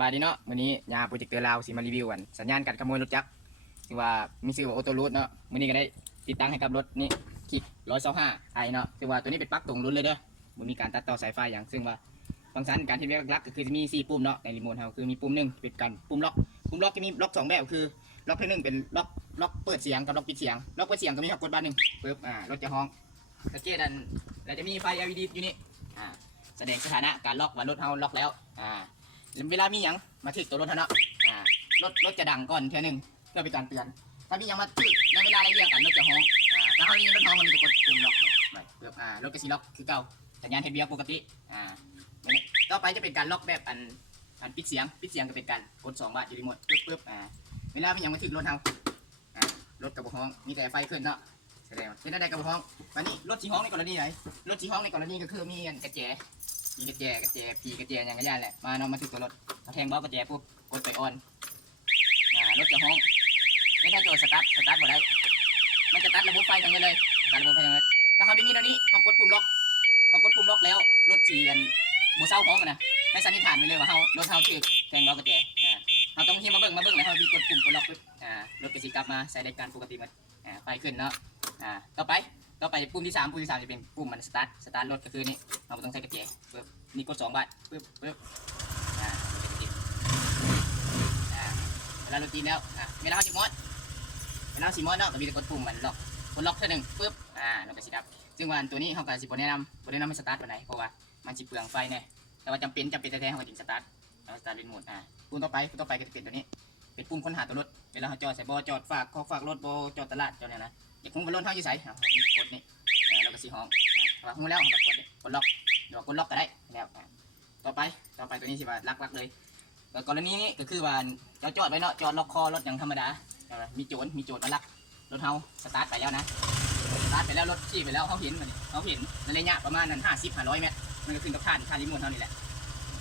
บายดีเนาะมื้อนี้ยาโปรเจกเตอร์ลาวสิมารีวิวกันสัญญาณการขโมยรถจักรที่ว่ามีชื่อว่าออโต้รูทเนาะมื้อนี้ก็ได้ติดตั้งให้กับรถนี่คิก125ไอเนาะซึ่งว่าตัวนี้เป็นปลั๊กตรงรุ่นเลยเด้อบ่มีการตัดต่อสายไฟอย่างซึ่งว่าฟังก์ชันการที่เรียกหลักก็คือจะมี4ปุ่มเนาะในรีโมทเฮาคือมีปุ่มหนึงเป็นการปุ่มล็อกจะมีล็อก2แบบคือล็อกที่1เป็นล็อกเปิดเสียงกับล็อกปิดเสียงล็อกเปิดเสียงก็มีกดบาร์นึงปึ๊บรถจะฮ้องสังเกตอันแล้วจะมีไฟ LED อยู่นี่แสดงสถานะการล็อกว่ารถเฮาล็อกแล้วเวลามีหยังมาถึกตัวรถเนาะรถจะดังก่อนเท่านึงเพื่อเป็นการเตือนถ้ามีหยังมาถึกในเวลาไล่เรียงกันรถจะฮ้องถ้าเขาได้ยินรถฮ้องมันจะกดปุ่มล็อกไปเพื่อรถก็สิล็อกคือเก่าสัญญาณเฮดเบียร์ปกติต่อไปจะเป็นการล็อกแบบอันปิดเสียงก็เป็นการกด2 บาทอยู่รีโมทปึ๊บเวลามีหยังมาถึกรถเฮารถกระบะฮ้องมีแต่ไฟขึ้นเนาะแสดงว่าได้กระบะฮ้องวันนี้รถสีฮ้องในกรณีไหนรถสีฮ้องในกรณีก็คือมีกระแจผีกระแจอย่างกระยานแหละมาถึงตัวรถแทงบล็อกกระแจปุ๊บกดไปออนรถจะฮ้องไม่ได้โจสตาร์ทบ่ได้มันจะตัดระบบไฟทั้งเลยถ้าเขาได้ยินตอนนี้เขากดปุ่มล็อกแล้วรถจีนโบเศร้าฮ้องนะให้สันนิษฐานไปเลยว่ารถเฮาถือแทงบล็อกกระแจเราต้องที่มาเบิ่งแล้วเขามีกดปุ่มกดล็อกปุ๊บรถก็สิกลับมาใช้ในการปกติมันไฟขึ้นเนาะต่อไปปุ่มที่3จะเป็นปุ่มมันสตาร์ทรถก็คือนี่เราต้องใช้กระแจปึ๊บนี่กด2 บาทปึ๊บเวลารถจีนแล้วเวลาสิมอดเนาะก็มีแต่กดปุ่มมันล็อกเท่านึงปึ๊บเราก็สิดับซึ่งว่าตัวนี้เขาก็สิบ่แนะนำให้สตาร์ทปานใดเพราะว่ามันสิเปลืองไฟแน่แต่ว่าจำเป็นแท้ๆเขาก็จึงสตาร์ทรีโมทปุ่มต่อไปก็จะเป็นตัวนี้เป็นปุ่มค้นหาตัวรถเวลาเขาจอดใส่บ่จอดฝากรถบ่จอดตลาดจอดเนี่ยนะอยากคงไปรถเฮาอยู่ไสมีกดนี่เราก็สิฮ้องว่าฮู้แล้วเขาก็กดล็อกเดี๋ยวกดล็อกก็ได้แล้วต่อไปตัวนี้สิว่าลักเลยกรณีนี้ก็คือว่าจอดไว้เนาะจอดล็อกคอรถอย่างธรรมดามีโจรมาลักรถเฮาสตาร์ทไปแล้วนะรถขี่ไปแล้วเขาเห็นในระยะประมาณนั้น50-100 เมตรมันก็ขึ้นกับท่ารีโมทเท่านี้แหละ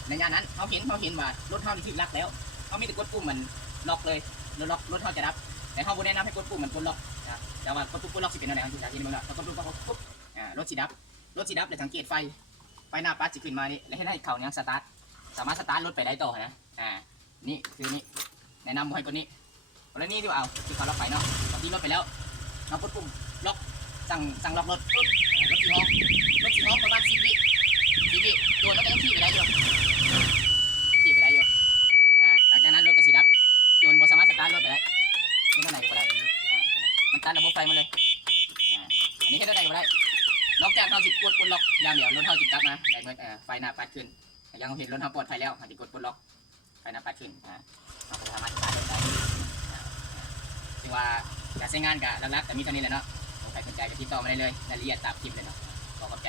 ในระยะนั้นเขาเห็นว่ารถเฮานี่ถูกลักแล้วเขามีแต่กดปุ่มมันล็อกเลยรถเฮาจะดับแต่เขาบ่แนะนำให้กดปุ่มมันกดล็อกแต่ว่ากดปุ่มล็อกสิเป็นอะไรที่นี่มันละกดปุ่มปุ๊บรถสิดับเลยสังเกตไฟหน้าปัดสิขึ้นมานี่แล้วให้ได้เข่ายังสตาร์ทสามารถสตาร์ทรถไปได้ต่อนะนี่คือนี่แนะนำให้กดนี้กรณีที่เอาที่เขาล็อกไปเนาะที่รถไปแล้วเรากดปุ่มล็อกสั่งล็อกรถปุ๊บรถสีฮ้องประมาณ10 วิตัวรถก็ยังขี่ไปได้อยู่หลังจากนั้นรถก็สิดับจนบ่สามารถสตาร์ทรถไปได้ที่ไหนก็ได้มันตัดระบบไฟมาเลยอันนี้แค่ได้ก็ได้นอกจากเราสิกดล็อกอย่างเดียวรถเฮาจิกลับมาได้เมื่อไฟหน้าปัดขึ้นยังเห็นรถเฮาปลอดภัยแล้วหากกดล็อกไฟหน้าปัดขึ้นเราก็สามารถสตาร์ทรถได้ซึ่งว่าการใช้งานกับหลักๆแต่มีเท่านี้แหละเนาะใครสนใจก็ติดต่อมาได้เลยรายละเอียดตามคลิปเลยเนาะขอบใจ